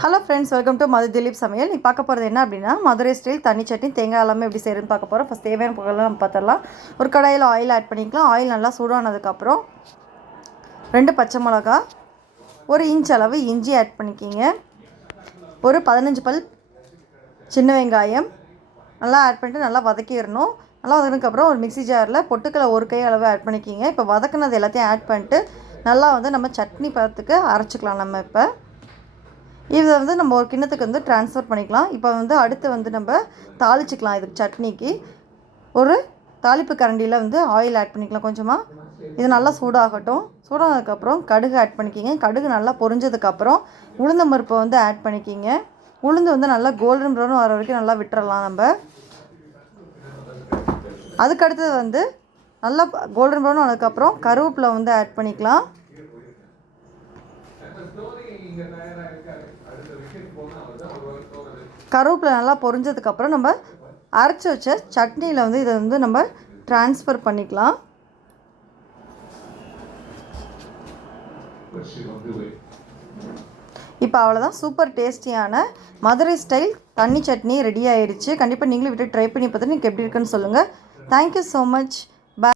Hello friends, welcome to மது திலீப் சமையல். நீ பார்க்க போகிறது என்ன அப்படின்னா, மதுரை ஸ்டைல் தண்ணி சட்னி தேங்காய் எல்லாமே எப்படி செய்யறதுன்னு பார்க்க போகிறோம். ஃபஸ்ட் தேவையான பொருளெல்லாம் நம்ம பார்த்துடலாம். ஒரு கடாயில் ஆயில் ஆட் பண்ணிக்கலாம். ஆயில் நல்லா சூடானதுக்கப்புறம் 2 பச்சை மிளகா, 1 இன்ச் அளவு இஞ்சி ஆட் பண்ணிக்கிங்க. ஒரு 15 பல் சின்ன வெங்காயம் நல்லா ஆட் பண்ணிட்டு நல்லா வதக்கிடணும். நல்லா வதக்கினதுக்கப்புறம் ஒரு மிக்ஸி ஜாரில் பொட்டுக்கடலை 1 கை அளவு ஆட் பண்ணிக்கிங்க. இப்போ வதக்குனது எல்லாத்தையும் ஆட் பண்ணிட்டு நல்லா நம்ம சட்னி பதத்துக்கு அரைச்சிக்கலாம். நம்ம இப்போ இதை நம்ம ஒரு கிண்ணத்துக்கு ட்ரான்ஸ்ஃபர் பண்ணிக்கலாம். இப்போ அடுத்து நம்ம தாளிச்சிக்கலாம். இதுக்கு சட்னிக்கு ஒரு தாளிப்பு கரண்டியில் ஆயில் ஆட் பண்ணிக்கலாம் கொஞ்சமாக. இது நல்லா சூடாகட்டும். சூடானதுக்கப்புறம் கடுகு ஆட் பண்ணிக்கிங்க. கடுகு நல்லா பொரிஞ்சதுக்கப்புறம் உளுந்தம் பருப்பை ஆட் பண்ணிக்கிங்க. உளுந்து நல்லா கோல்டன் ப்ரௌன் வர வரைக்கும் நல்லா விட்டுறலாம். நம்ம அதுக்கடுத்தது நல்லா கோல்டன் ப்ரௌன் ஆனதுக்கப்புறம் கருவேப்பிலை ஆட் பண்ணிக்கலாம். கருவேப்பிலை நல்லா பொரிஞ்சதுக்கப்புறம் நம்ம அரைச்சி வச்ச சட்னியில் இதை நம்ம ட்ரான்ஸ்ஃபர் பண்ணிக்கலாம். இப்போ அவ்வளோதான், சூப்பர் டேஸ்டியான மதுரை ஸ்டைல் தண்ணி சட்னி ரெடி ஆயிடுச்சு. கண்டிப்பாக நீங்களும் விட்டு ட்ரை பண்ணி பார்த்துட்டு எனக்கு எப்படி இருக்குன்னு சொல்லுங்கள். Thank you so much.